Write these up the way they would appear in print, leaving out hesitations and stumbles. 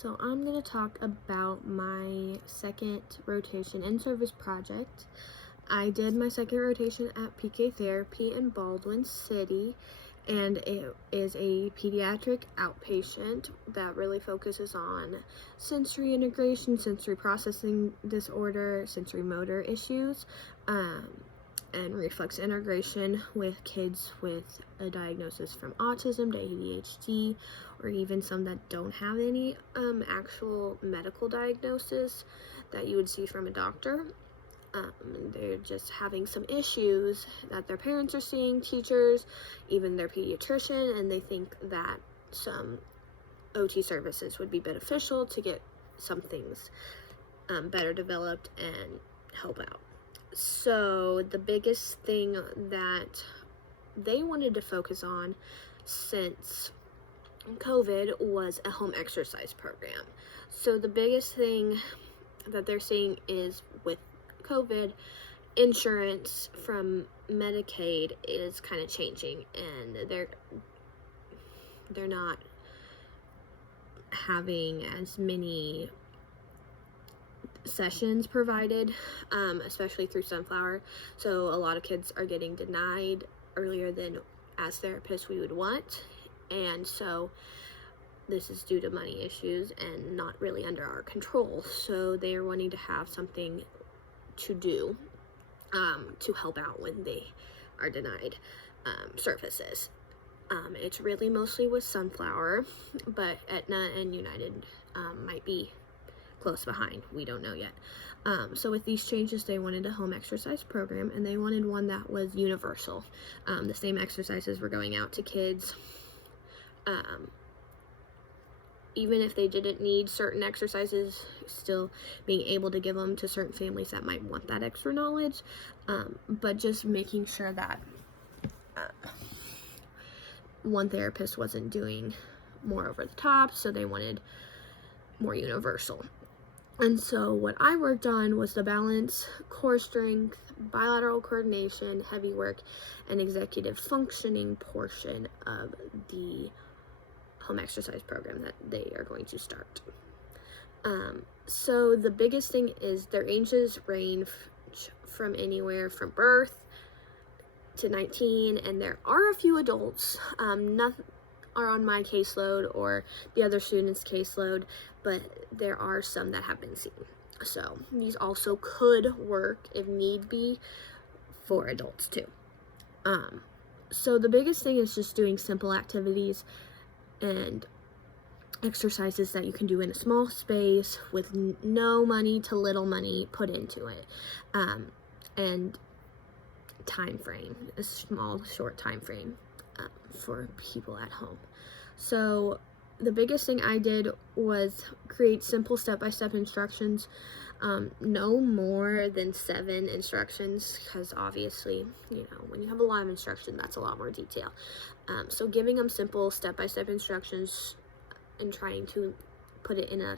So I'm going to talk about my second rotation in-service project. I did my second rotation at PK Therapy in Baldwin City, and it is a pediatric outpatient that really focuses on sensory integration, sensory processing disorder, sensory motor issues, and reflex integration with kids with a diagnosis from autism to ADHD, or even some that don't have any actual medical diagnosis that you would see from a doctor. They're just having some issues that their parents are seeing, teachers, even their pediatrician, and they think that some OT services would be beneficial to get some things better developed and help out. So the biggest thing that they wanted to focus on since COVID was a home exercise program. So the biggest thing that they're seeing is with COVID, insurance from Medicaid is kind of changing, and they're not having as many sessions provided, especially through Sunflower. So a lot of kids are getting denied earlier than as therapists we would want, and so this is due to money issues and not really under our control. So they are wanting to have something to do to help out when they are denied services. It's really mostly with Sunflower, but Aetna and United might be close behind. We don't know yet. So with these changes, they wanted a home exercise program, and they wanted one that was universal. The same exercises were going out to kids. Even if they didn't need certain exercises, still being able to give them to certain families that might want that extra knowledge, but just making sure that one therapist wasn't doing more over the top, so they wanted more universal. And so what I worked on was the balance, core strength, bilateral coordination, heavy work, and executive functioning portion of the home exercise program that they are going to start. So the biggest thing is their ages range from anywhere from birth to 19, and there are a few adults. None are on my caseload or the other students' caseload, but there are some that have been seen. So these also could work, if need be, for adults too. So the biggest thing is just doing simple activities and exercises that you can do in a small space with no money to little money put into it, and time frame, a small short time frame for people at home. So the biggest thing I did was create simple step-by-step instructions, no more than 7 instructions, because obviously, when you have a lot of instruction, that's a lot more detail. So giving them simple step-by-step instructions and trying to put it in a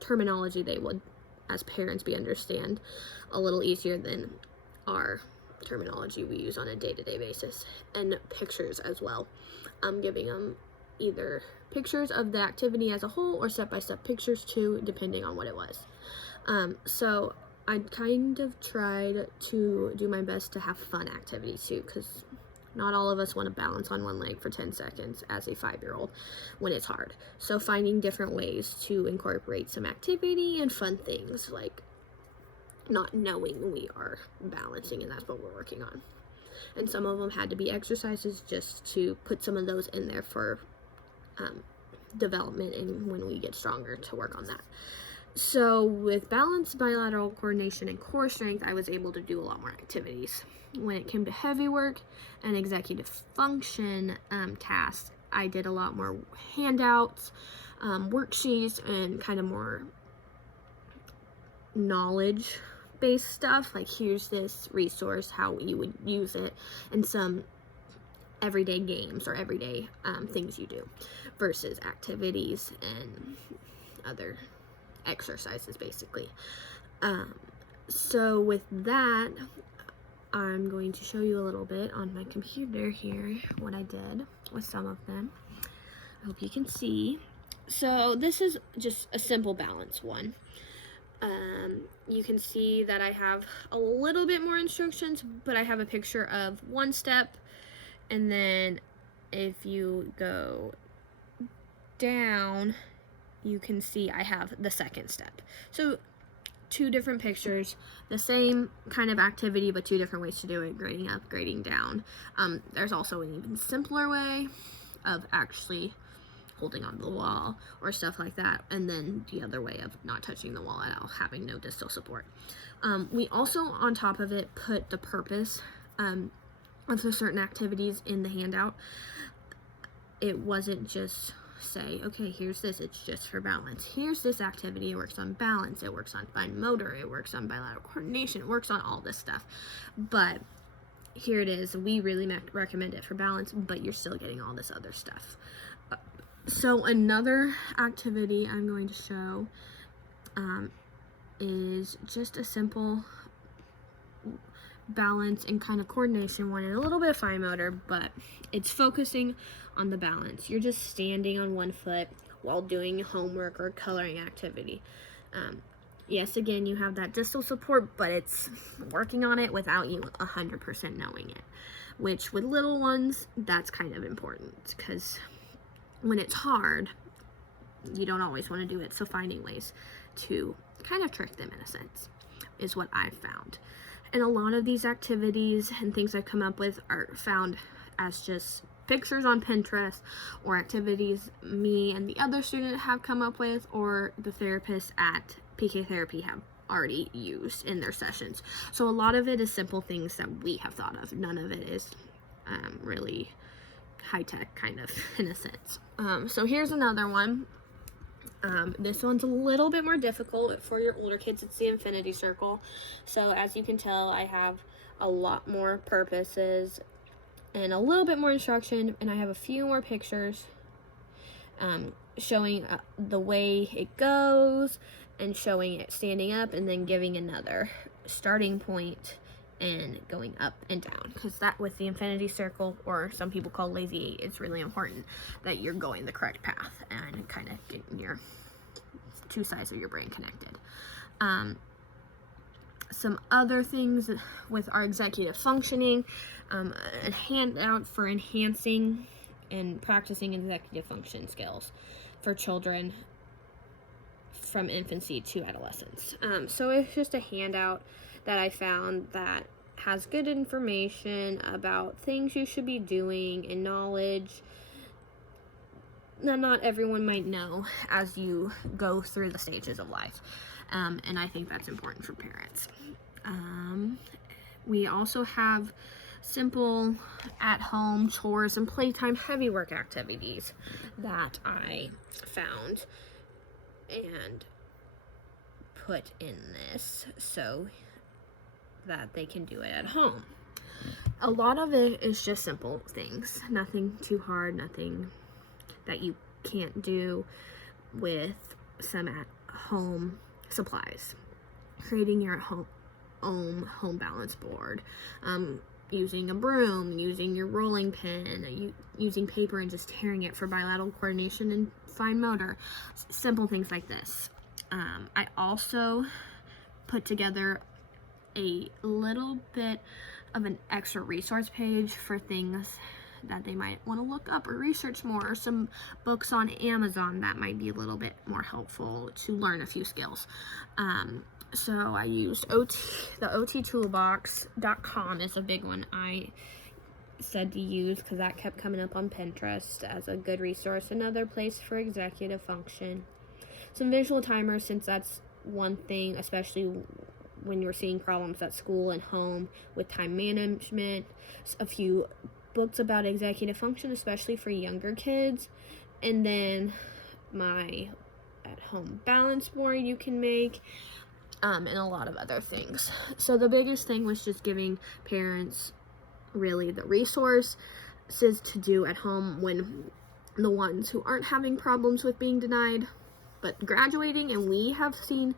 terminology they would, as parents, understand a little easier than our terminology we use on a day-to-day basis, and pictures as well. Giving them either pictures of the activity as a whole or step-by-step pictures too, depending on what it was. So I kind of tried to do my best to have fun activities too, because not all of us want to balance on one leg for 10 seconds as a 5-year-old when it's hard. So finding different ways to incorporate some activity and fun things, like not knowing we are balancing, and that's what we're working on. And some of them had to be exercises just to put some of those in there for development, and when we get stronger to work on that. So with balance, bilateral coordination, and core strength, I was able to do a lot more activities. When it came to heavy work and executive function tasks, I did a lot more handouts, worksheets, and kind of more knowledge-based stuff, like here's this resource, how you would use it, and some everyday games or everyday things you do versus activities and other exercises, basically. So with that, I'm going to show you a little bit on my computer here what I did with some of them. I hope you can see. So this is just a simple balance one. You can see that I have a little bit more instructions, but I have a picture of one step, and then if you go down, you can see I have the second step. So 2 different pictures, the same kind of activity, but 2 different ways to do it, grading up, grading down. There's also an even simpler way of actually holding onto the wall or stuff like that, and then the other way of not touching the wall at all, having no distal support. We also, on top of it, put the purpose of the certain activities in the handout. It wasn't just say, okay, here's this, it's just for balance. Here's this activity, it works on balance, it works on fine motor, it works on bilateral coordination, it works on all this stuff. But here it is, we really recommend it for balance, but you're still getting all this other stuff. So another activity I'm going to show is just a simple balance and kind of coordination one, and a little bit of fine motor, but it's focusing on the balance. You're just standing on one foot while doing homework or coloring activity. Yes, again, you have that distal support, but it's working on it without you 100% knowing it, which with little ones, that's kind of important, because when it's hard, you don't always want to do it. So finding ways to kind of trick them, in a sense, is what I've found. And a lot of these activities and things I've come up with are found as just pictures on Pinterest, or activities me and the other student have come up with, or the therapists at PK Therapy have already used in their sessions. So a lot of it is simple things that we have thought of. None of it is really high-tech, kind of, in a sense. So here's another one. This one's a little bit more difficult for your older kids. It's the infinity circle. So as you can tell, I have a lot more purposes and a little bit more instruction, and I have a few more pictures showing the way it goes and showing it standing up, and then giving another starting point and going up and down, because that, with the infinity circle, or some people call lazy 8, it's really important that you're going the correct path and kind of getting your 2 sides of your brain connected. Some other things with our executive functioning, a handout for enhancing and practicing executive function skills for children from infancy to adolescence. So it's just a handout that I found that has good information about things you should be doing and knowledge that not everyone might know as you go through the stages of life. And I think that's important for parents. We also have simple at-home chores and playtime heavy work activities that I found and put in this so that they can do it at home. A lot of it is just simple things, nothing too hard, nothing that you can't do with some at-home supplies. Creating your home balance board, using a broom, using your rolling pin, using paper and just tearing it for bilateral coordination and fine motor. Simple things like this. I also put together a little bit of an extra resource page for things that they might want to look up or research more, or some books on Amazon that might be a little bit more helpful to learn a few skills. So I used the ottoolbox.com is a big one I said to use, because that kept coming up on Pinterest as a good resource. Another place for executive function. Some visual timers, since that's one thing, especially when you're seeing problems at school and home with time management. A few books about executive function, especially for younger kids. And then my at-home balance board you can make, and a lot of other things. So the biggest thing was just giving parents really the resources to do at home when the ones who aren't having problems with being denied but graduating, and we have seen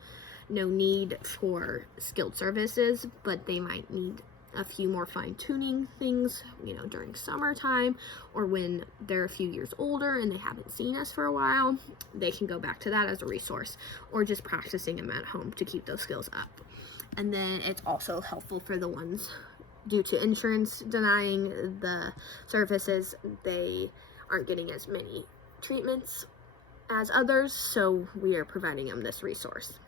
no need for skilled services, but they might need a few more fine-tuning things, during summertime, or when they're a few years older and they haven't seen us for a while, they can go back to that as a resource, or just practicing them at home to keep those skills up. And then it's also helpful for the ones, due to insurance denying the services, they aren't getting as many treatments as others, so we are providing them this resource.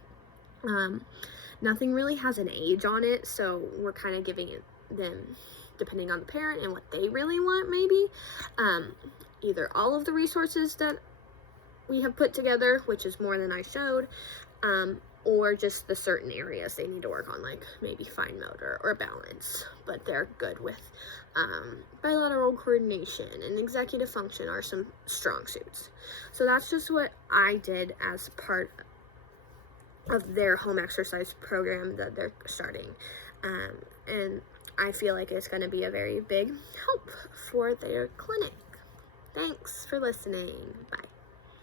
Nothing really has an age on it, so we're kind of giving them, depending on the parent and what they really want, maybe, either all of the resources that we have put together, which is more than I showed, or just the certain areas they need to work on, like maybe fine motor or balance, but they're good with bilateral coordination and executive function are some strong suits. So that's just what I did as part of their home exercise program that they're starting, and I feel like it's going to be a very big help for their clinic. Thanks for listening. Bye.